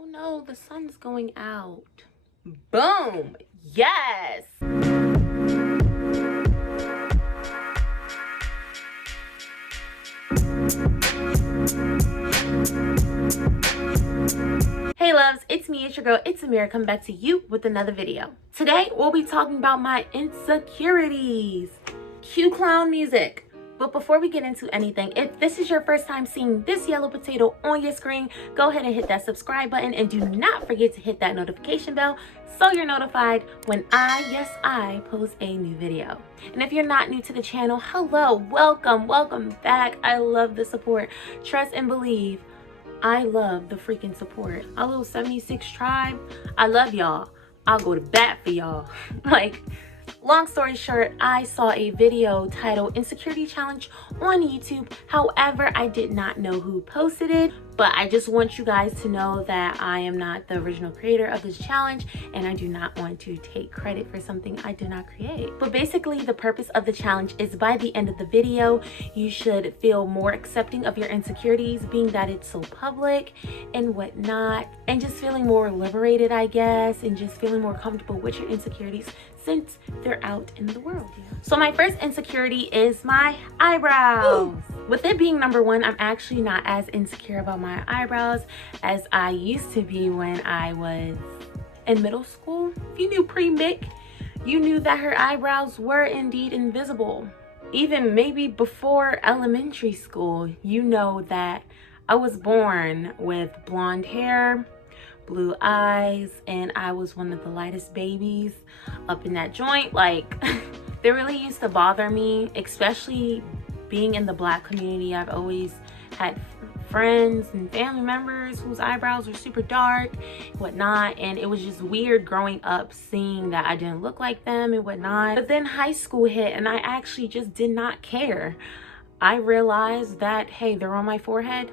Oh no, the sun's going out. Boom! Yes! Hey loves, it's me, it's your girl, it's Amirah, coming back to you with another video. Today, we'll be talking about my insecurities. Cue clown music. But before we get into anything, if this is your first time seeing this yellow potato on your screen, go ahead and hit that subscribe button and do not forget to hit that notification bell so you're notified when I post a new video. And if you're not new to the channel, hello, welcome back. I love the support. Trust and believe, I love the freaking support. Our little 76 tribe, I love y'all. I'll go to bat for y'all. Like, long story short, I saw a video titled Insecurity Challenge on YouTube. However, I did not know who posted it, but I just want you guys to know that I am not the original creator of this challenge and I do not want to take credit for something I did not create. But basically, the purpose of the challenge is by the end of the video, you should feel more accepting of your insecurities, being that it's so public and whatnot, and just feeling more liberated, I guess, and just feeling more comfortable with your insecurities since they're out in the world. So my first insecurity is my eyebrows. With it being number one, I'm actually not as insecure about my eyebrows as I used to be when I was in middle school. If you knew pre-Mick, you knew that her eyebrows were indeed invisible. Even maybe before elementary school, you know that I was born with blonde hair, blue eyes, and I was one of the lightest babies up in that joint. Like, they really used to bother me, especially being in the Black community. I've always had friends and family members whose eyebrows were super dark, whatnot, and it was just weird growing up seeing that I didn't look like them and whatnot. But then high school hit and I actually just did not care. I realized that, hey, they're on my forehead.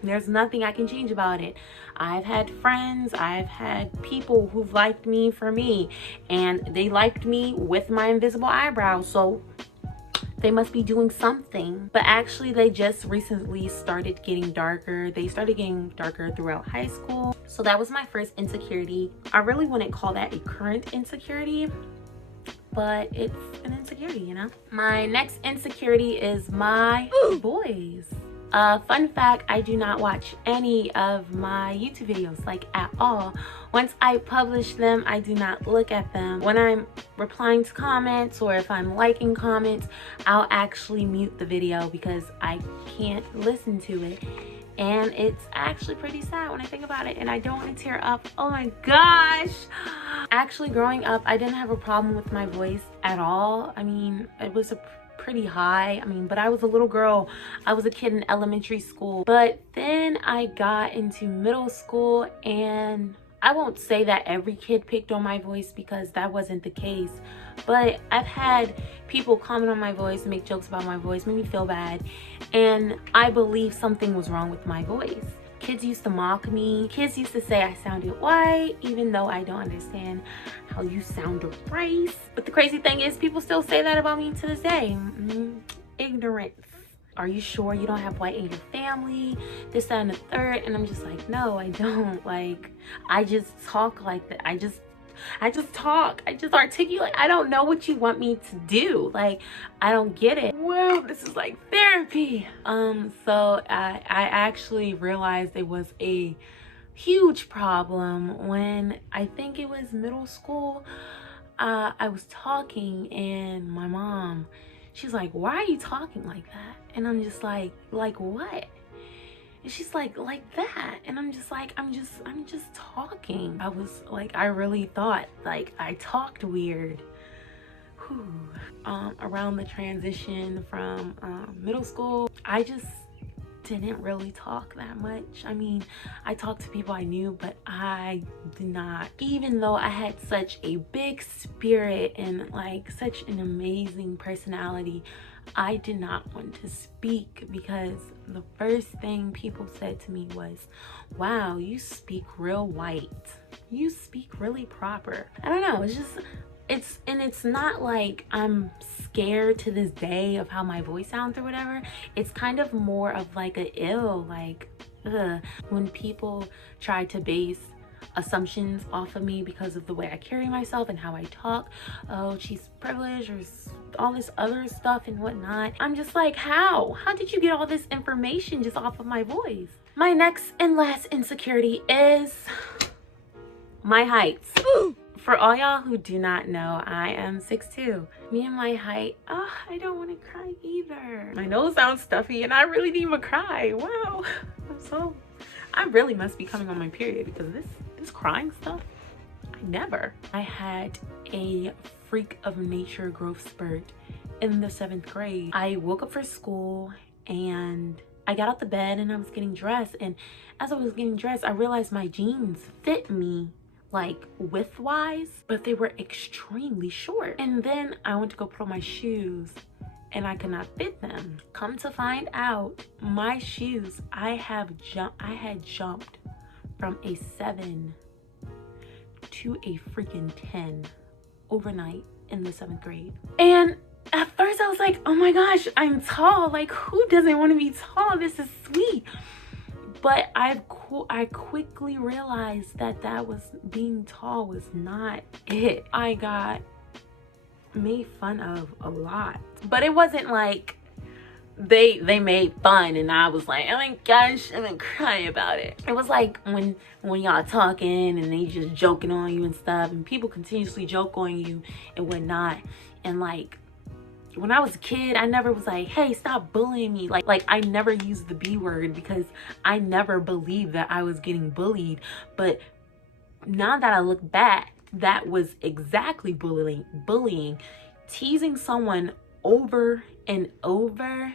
There's nothing I can change about it. I've had friends, I've had people who've liked me for me, and they liked me with my invisible eyebrows, so they must be doing something. But actually, they just recently started getting darker. They started getting darker throughout high school. So that was my first insecurity. I really wouldn't call that a current insecurity, but it's an insecurity, you know? My next insecurity is my voice. Fun fact, I do not watch any of my YouTube videos, like, at all. Once I publish them, I do not look at them. When I'm replying to comments or if I'm liking comments, I'll actually mute the video because I can't listen to it. And it's actually pretty sad when I think about it, and I don't want to tear up. Oh my gosh. Actually, growing up, I didn't have a problem with my voice at all. I mean, it was pretty high. But I was a little girl. I was a kid in elementary school. But then I got into middle school, and I won't say that every kid picked on my voice because that wasn't the case. But I've had people comment on my voice, make jokes about my voice, make me feel bad. And I believe something was wrong with my voice. Kids used to mock me. Kids used to say I sounded white, even though I don't understand how you sound a race. But the crazy thing is, people still say that about me to this day. Ignorance. Are you sure you don't have white in your family? This, that, and the third. And I'm just like, no, I don't. Like, I just talk like that. I just talk. I just articulate. I don't know what you want me to do. Like, I don't get it. Whoa, this is like therapy. So I actually realized it was a huge problem when I think it was middle school. I was talking and my mom, she's like, why are you talking like that? And I'm just like what? And she's like that. And I'm just like, I'm just talking. I was like, I really thought like I talked weird. Whew. Around the transition from middle school, I just didn't really talk that much. I talked to people I knew, but I did not. Even though I had such a big spirit and like such an amazing personality, I did not want to speak because the first thing people said to me was, wow, you speak real white. You speak really proper. I don't know, it's not like I'm scared to this day of how my voice sounds or whatever. It's kind of more of like a ill, like, ugh. When people try to base assumptions off of me because of the way I carry myself and how I talk, oh, she's privileged, or all this other stuff and whatnot, I'm just like, how did you get all this information just off of my voice? My next and last insecurity is my heights. For all y'all who do not know, I am 6'2". Me and my height, I don't want to cry either. My nose sounds stuffy and I really didn't even cry. Wow. I really must be coming on my period, because this crying stuff, I had a freak of nature growth spurt in the 7th grade. I woke up for school and I got out the bed and I was getting dressed. And as I was getting dressed, I realized my jeans fit me like width-wise, but they were extremely short. And then I went to go put on my shoes and I could not fit them. Come to find out, my shoes, I had jumped from a 7 to a freaking 10 overnight in the 7th grade. And at first I was like, oh my gosh, I'm tall. Like, who doesn't want to be tall? This is sweet. But I quickly realized that being tall was not it. I got made fun of a lot, but it wasn't like they made fun and I was like, oh my gosh, I'm gonna cry about it. It was like when y'all talking and they just joking on you and stuff, and people continuously joke on you and whatnot. And like, when I was a kid, I never was like, hey, stop bullying me. Like I never used the B word because I never believed that I was getting bullied. But now that I look back, that was exactly bullying. Teasing someone over and over,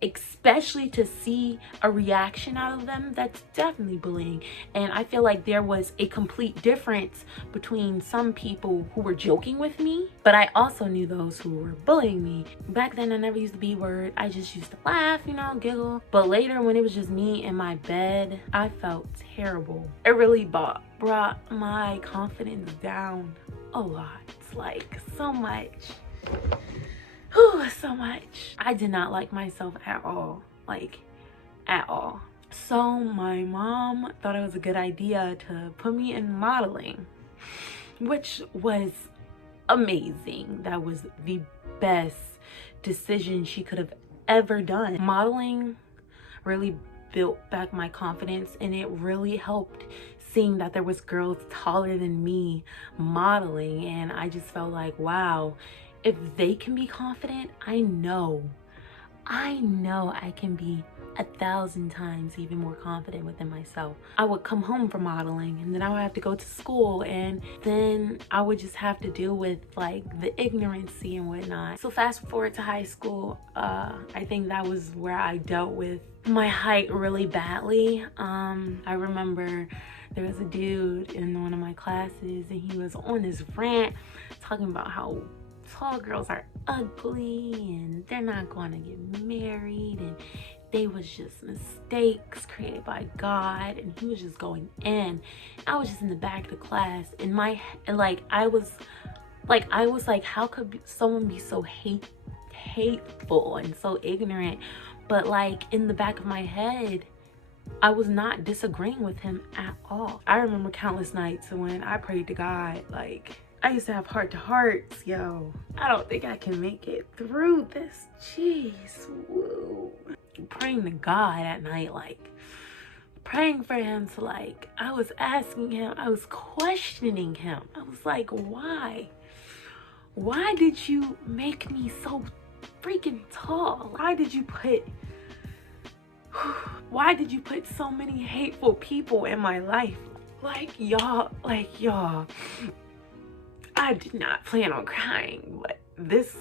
especially to see a reaction out of them, that's definitely bullying. And I feel like there was a complete difference between some people who were joking with me, but I also knew those who were bullying me. Back then I never used the B word. I just used to laugh, you know, giggle. But later, when it was just me in my bed, I felt terrible. It really brought my confidence down a lot. Like, so much. So much. I did not like myself at all. Like, at all. So my mom thought it was a good idea to put me in modeling, which was amazing. That was the best decision she could have ever done. Modeling really built back my confidence, and it really helped seeing that there was girls taller than me modeling. And I just felt like, wow, if they can be confident, I know I can be 1,000 times even more confident within myself. I would come home from modeling and then I would have to go to school, and then I would just have to deal with like the ignorancy and whatnot. So fast forward to high school, I think that was where I dealt with my height really badly. I remember there was a dude in one of my classes and he was on this rant talking about how tall girls are ugly and they're not going to get married, and they was just mistakes created by God, and he was just going in. I was just in the back of the class, and I was like, how could someone be so hateful and so ignorant? But like, in the back of my head, I was not disagreeing with him at all. I remember countless nights when I prayed to God. Like, I used to have heart-to-hearts. Yo, I don't think I can make it through this. Jeez, woo. Praying to God at night, like praying for him to, like, I was asking him, I was questioning him. I was like, why did you make me so freaking tall? Why did you put so many hateful people in my life? Like y'all, I did not plan on crying, but this,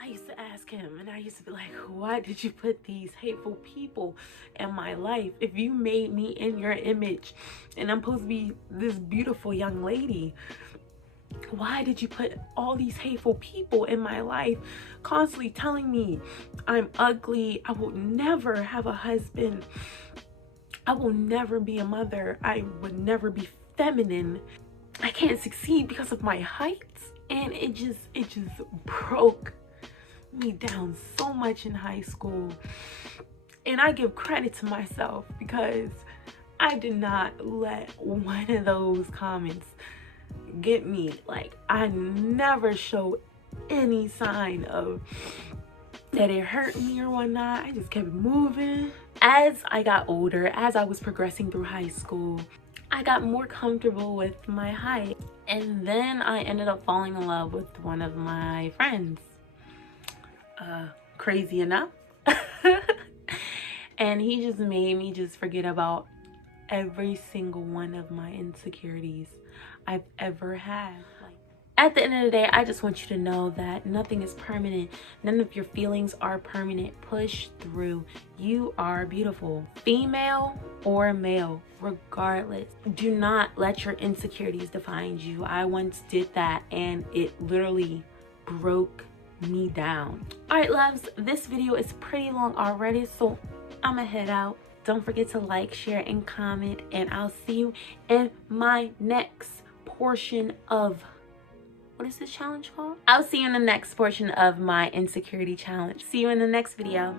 I used to ask him, and I used to be like, why did you put these hateful people in my life? If you made me in your image and I'm supposed to be this beautiful young lady, why did you put all these hateful people in my life, constantly telling me I'm ugly, I will never have a husband, I will never be a mother, I would never be feminine, I can't succeed because of my height? And it just broke me down so much in high school. And I give credit to myself because I did not let one of those comments get me. Like, I never showed any sign of that it hurt me or whatnot. I just kept moving. As I got older, as I was progressing through high school, I got more comfortable with my height. And then I ended up falling in love with one of my friends. Crazy enough. And he just made me just forget about every single one of my insecurities I've ever had. At the end of the day, I just want you to know that nothing is permanent. None of your feelings are permanent. Push through. You are beautiful, female or male, regardless. Do not let your insecurities define you. I once did that and it literally broke me down. All right, loves, this video is pretty long already, so I'm gonna head out. Don't forget to like, share, and comment, and I'll see you in my next portion of, what is this challenge called? I'll see you in the next portion of my insecurity challenge. See you in the next video.